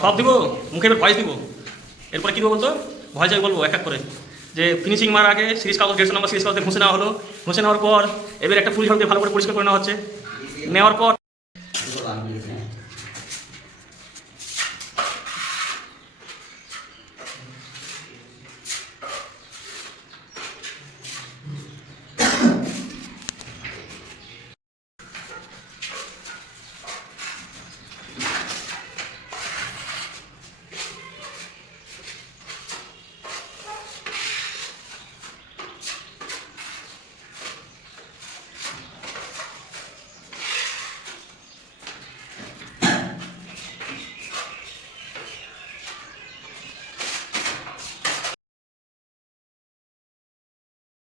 সব দিব মুখে এবার ভয়েস দিব। এরপরে কী দেবো বলতো, ভয়েস আমি বলবো এক এক করে যে ফিনিশিং মার আগে সিরিজ কাগজ 150 নম্বর সিরিজ কাগজে ঘষে নেওয়া হলো। ঘষে নেওয়ার পর এবার একটা ফুল ঝাড়ু দিয়ে ভালো করে পরিষ্কার করে নেওয়া হচ্ছে। নেওয়ার পর